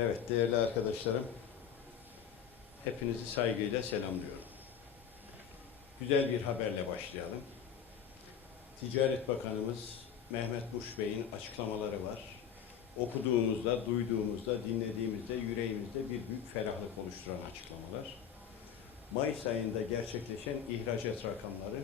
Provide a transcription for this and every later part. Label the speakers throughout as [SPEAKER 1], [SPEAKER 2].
[SPEAKER 1] Evet değerli arkadaşlarım, hepinizi saygıyla selamlıyorum. Güzel bir haberle başlayalım. Ticaret Bakanımız Mehmet Muş Bey'in açıklamaları var. Okuduğumuzda, duyduğumuzda, dinlediğimizde yüreğimizde bir büyük ferahlık oluşturan açıklamalar. Mayıs ayında gerçekleşen ihracat rakamları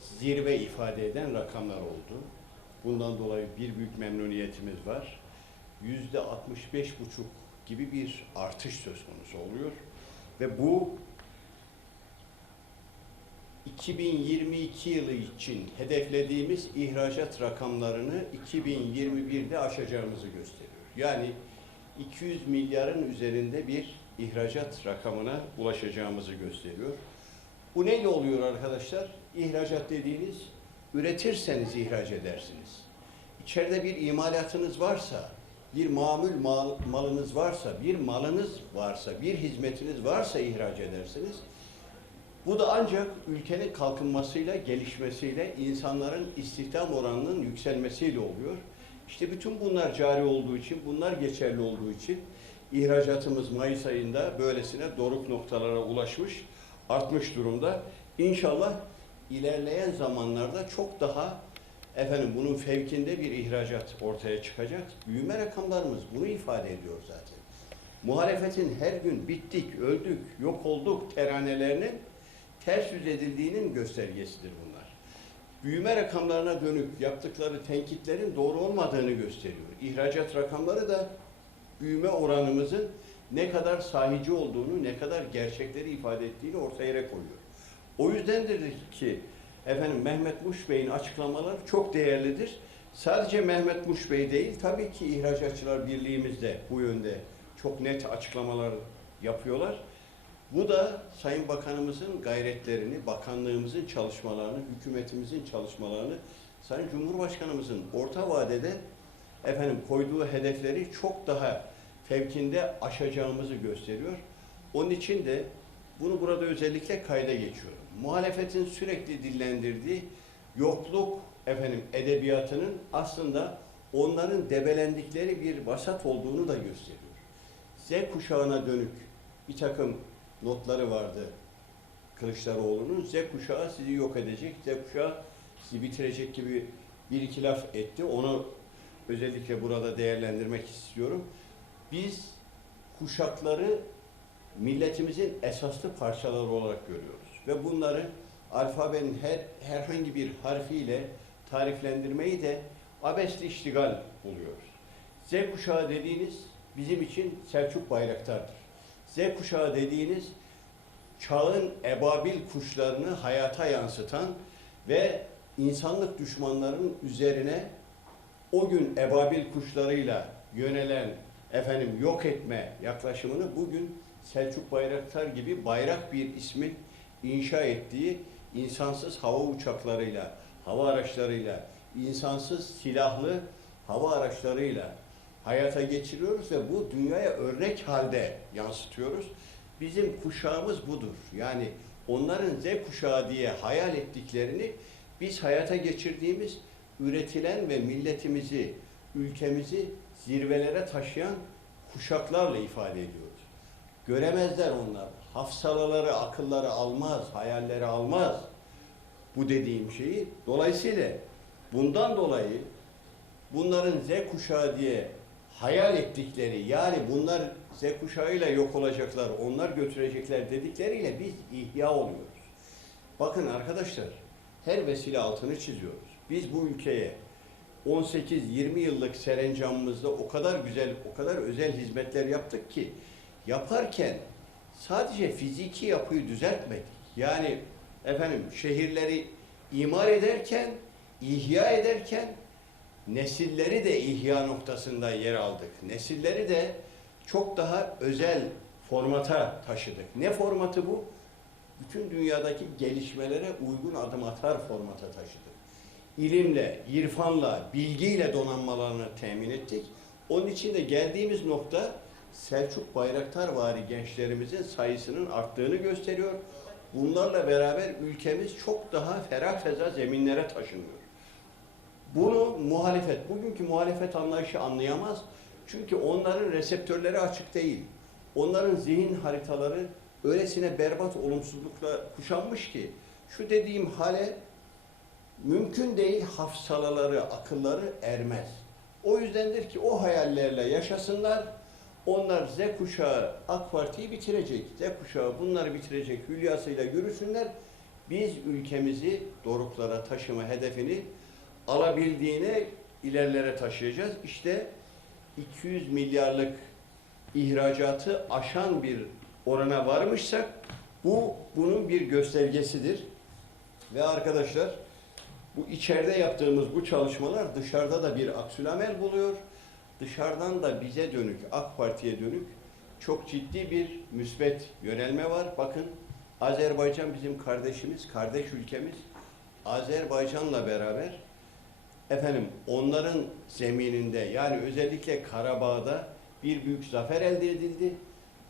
[SPEAKER 1] zirve ifade eden rakamlar oldu. Bundan dolayı bir büyük memnuniyetimiz var. Yüzde 65 buçuk gibi bir artış söz konusu oluyor. Ve bu 2022 yılı için hedeflediğimiz ihracat rakamlarını 2021'de aşacağımızı gösteriyor. Yani 200 milyarın üzerinde bir ihracat rakamına ulaşacağımızı gösteriyor. Bu neyle oluyor arkadaşlar? İhracat dediğiniz üretirseniz ihraç edersiniz. İçeride bir imalatınız varsa, bir mamul mal, malınız varsa, bir malınız varsa, bir hizmetiniz varsa ihraç edersiniz. Bu da ancak ülkenin kalkınmasıyla, gelişmesiyle, insanların istihdam oranının yükselmesiyle oluyor. İşte bütün bunlar cari olduğu için, bunlar geçerli olduğu için ihracatımız Mayıs ayında böylesine doruk noktalara ulaşmış, artmış durumda. İnşallah ilerleyen zamanlarda çok daha efendim bunun fevkinde bir ihracat ortaya çıkacak. Büyüme rakamlarımız bunu ifade ediyor zaten. Muhalefetin her gün bittik, öldük, yok olduk teranelerinin ters yüz edildiğinin göstergesidir bunlar. Büyüme rakamlarına dönük yaptıkları tenkitlerin doğru olmadığını gösteriyor. İhracat rakamları da büyüme oranımızın ne kadar sahici olduğunu, ne kadar gerçekleri ifade ettiğini ortaya koyuyor. O yüzdendir ki efendim Mehmet Muş Bey'in açıklamaları çok değerlidir. Sadece Mehmet Muş Bey değil, tabii ki İhracatçılar Birliğimiz de bu yönde çok net açıklamalar yapıyorlar. Bu da Sayın Bakanımızın gayretlerini, bakanlığımızın çalışmalarını, hükümetimizin çalışmalarını, Sayın Cumhurbaşkanımızın orta vadede efendim koyduğu hedefleri çok daha fevkinde aşacağımızı gösteriyor. Onun için de bunu burada özellikle kayda geçiyorum. Muhalefetin sürekli dillendirdiği yokluk efendim edebiyatının aslında onların debelendikleri bir vasat olduğunu da gösteriyor. Z kuşağına dönük bir takım notları vardı Kılıçdaroğlu'nun. Z kuşağı sizi yok edecek, Z kuşağı sizi bitirecek gibi bir iki laf etti. Onu özellikle burada değerlendirmek istiyorum. Biz kuşakları milletimizin esaslı parçaları olarak görüyoruz. Ve bunları alfabenin her herhangi bir harfiyle tariflendirmeyi de abesli iştigal buluyoruz. Z kuşağı dediğiniz bizim için Selçuk Bayraktar'dır. Z kuşağı dediğiniz çağın ebabil kuşlarını hayata yansıtan ve insanlık düşmanlarının üzerine o gün ebabil kuşlarıyla yönelen efendim yok etme yaklaşımını bugün Selçuk Bayraktar gibi bayrak bir ismin inşa ettiği insansız hava uçaklarıyla, hava araçlarıyla, insansız silahlı hava araçlarıyla hayata geçiriyoruz ve bu dünyaya örnek halde yansıtıyoruz. Bizim kuşağımız budur. Yani onların Z kuşağı diye hayal ettiklerini biz hayata geçirdiğimiz üretilen ve milletimizi, ülkemizi zirvelere taşıyan kuşaklarla ifade ediyoruz. Göremezler onlar. Hafsalaları, akılları almaz, hayalleri almaz bu dediğim şeyi. Dolayısıyla bundan dolayı bunların Z kuşağı diye hayal ettikleri yani bunlar Z kuşağıyla yok olacaklar, onlar götürecekler dedikleriyle biz ihya oluyoruz. Bakın arkadaşlar her vesile altını çiziyoruz. Biz bu ülkeye 18-20 yıllık serencamımızda o kadar güzel, o kadar özel hizmetler yaptık ki yaparken sadece fiziki yapıyı düzeltmedik. Yani efendim şehirleri imar ederken, ihya ederken nesilleri de ihya noktasında yer aldık. Nesilleri de çok daha özel formata taşıdık. Ne formatı bu? Bütün dünyadaki gelişmelere uygun adım atar formata taşıdık. İlimle, irfanla, bilgiyle donanmalarını temin ettik. Onun için de geldiğimiz nokta Selçuk Bayraktar vari gençlerimizin sayısının arttığını gösteriyor. Bunlarla beraber ülkemiz çok daha ferah feza zeminlere taşınıyor. Bunu muhalefet, bugünkü muhalefet anlayışı anlayamaz. Çünkü onların reseptörleri açık değil. Onların zihin haritaları öylesine berbat olumsuzlukla kuşanmış ki şu dediğim hale mümkün değil hafsalaları, akılları ermez. O yüzdendir ki o hayallerle yaşasınlar. Onlar Z kuşağı AK Parti'yi bitirecek. Z kuşağı bunları bitirecek hülyasıyla yürüsünler. Biz ülkemizi doruklara taşıma hedefini alabildiğine ilerlere taşıyacağız. İşte 200 milyarlık ihracatı aşan bir orana varmışsak bu bunun bir göstergesidir. Ve arkadaşlar bu içeride yaptığımız bu çalışmalar dışarıda da bir aksülamel buluyor. Dışarıdan da bize dönük, AK Parti'ye dönük çok ciddi bir müsbet yönelme var. Bakın Azerbaycan bizim kardeşimiz, kardeş ülkemiz. Azerbaycan'la beraber efendim onların zemininde yani özellikle Karabağ'da bir büyük zafer elde edildi.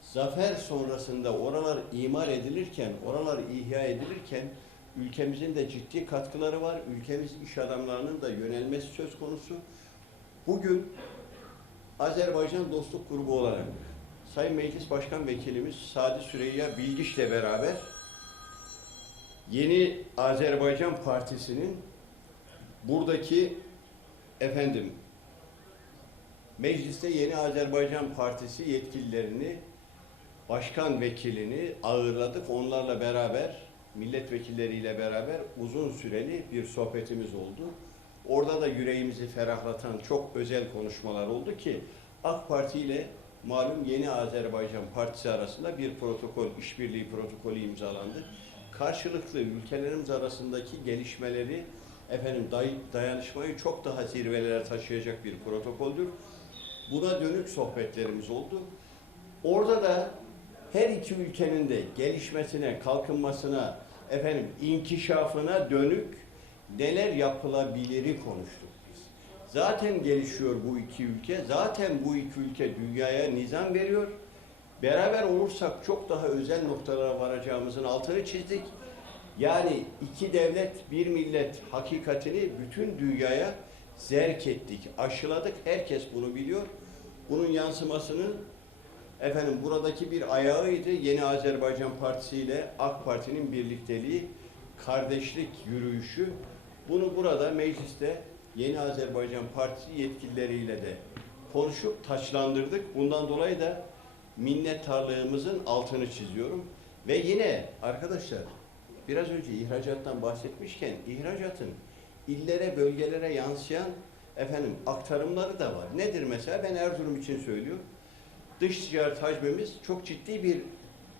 [SPEAKER 1] Zafer sonrasında oralar imar edilirken, oralar ihya edilirken ülkemizin de ciddi katkıları var. Ülkemiz iş adamlarının da yönelmesi söz konusu. Bugün Azerbaycan Dostluk Grubu olarak Sayın Meclis Başkan Vekilimiz Sadi Süreyya Bilgiç'le beraber Yeni Azerbaycan Partisi'nin buradaki efendim mecliste Yeni Azerbaycan Partisi yetkililerini başkan vekilini ağırladık. Onlarla beraber milletvekilleriyle beraber uzun süreli bir sohbetimiz oldu. Orada da yüreğimizi ferahlatan çok özel konuşmalar oldu ki AK Parti ile malum Yeni Azerbaycan Partisi arasında bir protokol, işbirliği protokolü imzalandı. Karşılıklı ülkelerimiz arasındaki gelişmeleri efendim day- dayanışmayı çok daha zirvelere taşıyacak bir protokoldür. Buna dönük sohbetlerimiz oldu. Orada da her iki ülkenin de gelişmesine, kalkınmasına, efendim inkişafına dönük neler yapılabiliri konuştuk biz. Zaten gelişiyor bu iki ülke. Zaten bu iki ülke dünyaya nizam veriyor. Beraber olursak çok daha özel noktalara varacağımızın altını çizdik. Yani iki devlet, bir millet hakikatini bütün dünyaya zerk ettik, aşıladık. Herkes bunu biliyor. Bunun yansımasını efendim buradaki bir ayağıydı. Yeni Azerbaycan Partisi ile AK Parti'nin birlikteliği, kardeşlik yürüyüşü. Bunu burada mecliste Yeni Azerbaycan Partisi yetkilileriyle de konuşup taçlandırdık. Bundan dolayı da minnettarlığımızın altını çiziyorum. Ve yine arkadaşlar biraz önce ihracattan bahsetmişken ihracatın illere, bölgelere yansıyan efendim aktarımları da var. Nedir mesela? Ben Erzurum için söylüyorum. Dış ticaret hacmimiz çok ciddi bir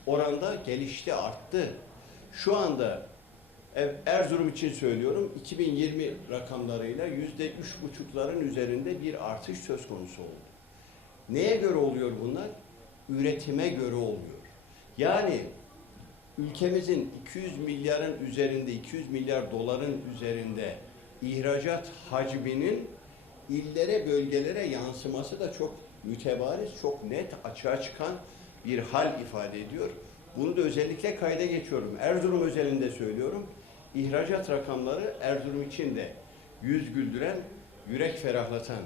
[SPEAKER 1] oranda gelişti, arttı. Şu anda Erzurum için söylüyorum 2020 rakamlarıyla yüzde üç buçukların üzerinde bir artış söz konusu oldu. Neye göre oluyor bunlar? Üretime göre oluyor. Yani ülkemizin 200 milyarın üzerinde, 200 milyar doların üzerinde ihracat hacminin illere, bölgelere yansıması da çok mütebariz, çok net, açığa çıkan bir hal ifade ediyor. Bunu da özellikle kayda geçiyorum. Erzurum özelinde söylüyorum. İhracat rakamları Erzurum için de yüz güldüren, yürek ferahlatan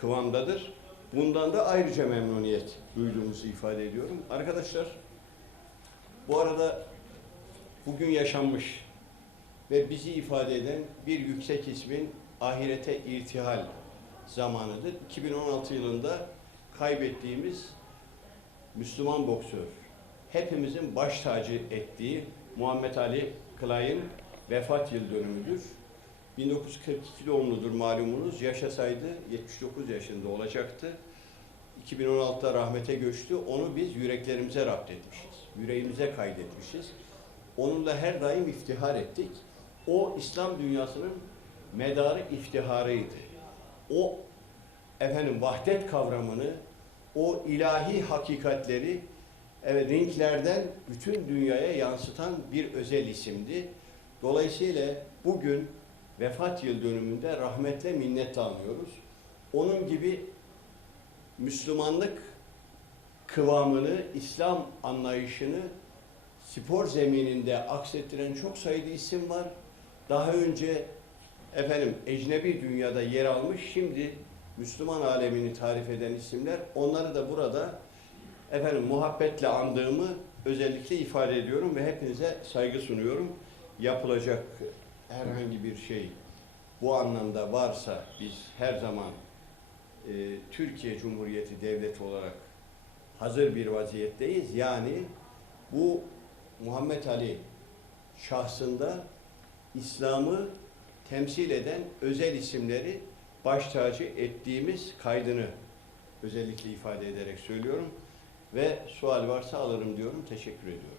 [SPEAKER 1] kıvamdadır. Bundan da ayrıca memnuniyet duyduğumuzu ifade ediyorum. Arkadaşlar, bu arada bugün yaşanmış ve bizi ifade eden bir yüksek ismin ahirete irtihal zamanıdır. 2016 yılında kaybettiğimiz Müslüman boksör, hepimizin baş tacı ettiği Muhammed Ali Kılay'ın vefat yıl dönümüdür. 1942 doğumludur malumunuz. Yaşasaydı 79 yaşında olacaktı. 2016'da rahmete göçtü. Onu biz yüreklerimize rapt etmişiz. Yüreğimize kaydetmişiz. Onunla her daim iftihar ettik. O İslam dünyasının medarı iftiharıydı. O efendim vahdet kavramını, o ilahi hakikatleri evet, ringlerden bütün dünyaya yansıtan bir özel isimdi. Dolayısıyla bugün vefat yıl dönümünde rahmetle minnet anıyoruz. Onun gibi Müslümanlık kıvamını, İslam anlayışını spor zemininde aksettiren çok sayıda isim var. Daha önce efendim ecnebi dünyada yer almış, şimdi Müslüman alemini tarif eden isimler. Onları da burada efendim muhabbetle andığımı özellikle ifade ediyorum ve hepinize saygı sunuyorum. Yapılacak herhangi bir şey bu anlamda varsa biz her zaman e, Türkiye Cumhuriyeti Devleti olarak hazır bir vaziyetteyiz. Yani bu Muhammed Ali şahsında İslam'ı temsil eden özel isimleri baş tacı ettiğimiz kaydını özellikle ifade ederek söylüyorum ve sual varsa alırım diyorum. Teşekkür ediyorum.